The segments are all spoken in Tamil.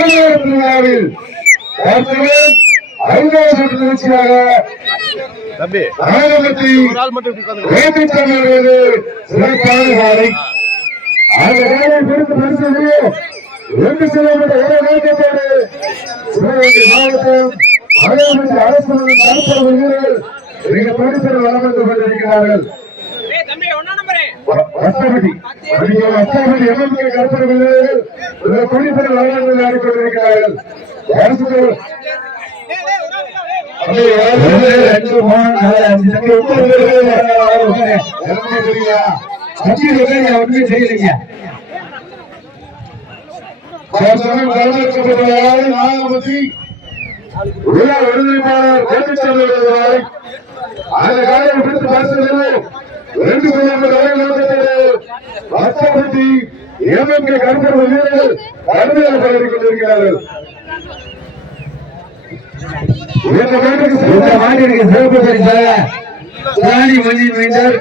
விழாவில் ஐந்தாவது சுற்று நிகழ்ச்சியாக நாகமத்தி சிறப்பான காலை அந்த காலை குறித்து பரிசீலித்து 2 கிலோமீட்டர் ஒரு நோக்கத்தோடு சிவகங்கை மாவட்டம் நாகமத்தி அரசு கருப்பர் வீரர்கள் மிக துடிப்புற வளம் வந்து கொண்டிருக்கிறார்கள். வட்டப்பட்டி எம்எம்கே கருப்பர் வீரர்கள் மிக துடிப்புற வளம் வந்து ஆடிக்கொண்டிருக்கிறார்கள். நாகமத்தி விழா ஒருங்கிணைப்பாளர் கோபிச்சாமி அந்த காலையை பிடித்து பரிசீலித்து 2 கிலோமீட்டர் வட்டப்பட்டி எம்எம்கே கருப்பர் வீரர்கள் கடுமையாக பயிர் கொண்டிருக்கிறார்கள். இந்த மாநில சிறப்பு பரிசாக ராணி மண்ணின் மைந்தர்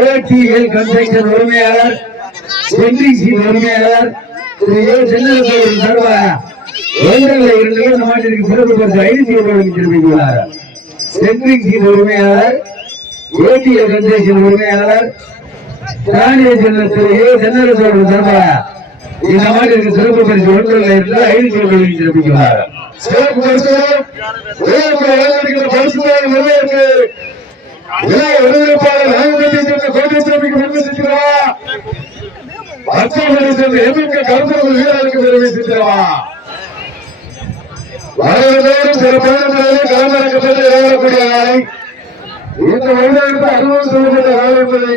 ஓடிஎல் கன்ஸ்ட்ரக்ஷன் உரிமையாளர் என்டிசி உரிமையாளர் சார்பாக 2 இந்த மாநிலத்திற்கு சிறப்பு பரிசு 500 ரூபாய் தெரிவித்துள்ளார். சென்ட்ரிங் சீட் உரிமையாளர் ஓடிஎல் கன்ஸ்ட்ரக்ஷன் உரிமையாளர் ராணி சென்னரசோடு சார்பாக இந்த மாநிலத்திற்கு சிறப்பு பரிசு 1 500 ரூபாய் தெரிவித்துள்ளார். சிறப்பு பரிசு ஒருங்கிணைப்பாளர் கருப்பர் வீரர்களுக்கு தெரிவித்திருக்கிறவா வரவேற்போடும் சிறப்பான முறையில் களமிறக்கப்பட்டு இறங்கக்கூடிய நாளை இந்த வருடத்திற்கு 60 சதவீத நாள் என்பதை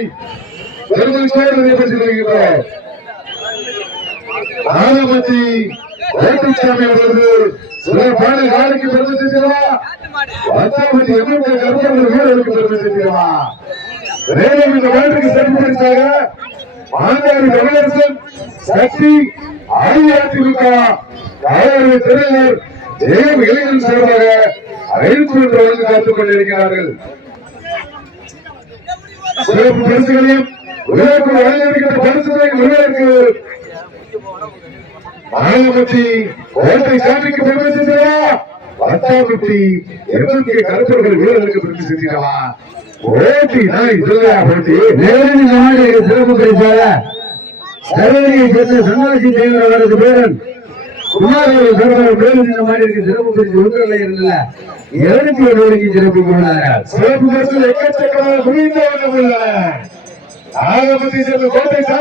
பெருமகிழ்ச்சியோடு நினைவுபடுத்தியிருக்கிறோம். நாகமத்தி கோபிச்சாமி அவர்களது சிறப்பான நாளைக்கு பெருமை சேர்க்கிறவா வட்டாமட்டி எம்எம்கே கருப்பர் வீரர்களுக்கு பெருமை சேர்க்கிறவா மேலும் இந்த நாட்டுக்கு சிறப்பு பரிசாக மாங்காரி தமிழரசன் சக்தி அஇஅதிமுக காவலர் தலைவர் ஜெயம் இளைஞன் சார்பாக 500 வந்து காத்துக் கொண்டிருக்கிறார்கள். சிறப்பு பரிசுகளையும் விழாவுக்கு வழங்கியிருக்கின்ற பரிசுகளுக்கு நாகமத்தி கோட்டை சாமிக்கு பெருமை சேர்க்கிறவா வட்டாமட்டி எம்எம்கே கருப்பர்கள் வீரர்களுக்கு பெருமை சேர்க்கிறவா போட்டி நாய் சொல்லையா போட்டி நேரடி நாடு சிறப்பு பரிசாக சர்வதியை சேர்ந்த சன்னாசி தேவர் அவரது பேரன் குமார் அவர்கள் மேலும் இந்த மாநிலத்திற்கு சிறப்பு பரிசு 1 இருந்தல 200 சிறப்பு கொண்டார்கள். சிறப்பு பரிசு எக்கச்சக்கமாக குவிந்த நாகமத்தி சேர்ந்த கோட்டை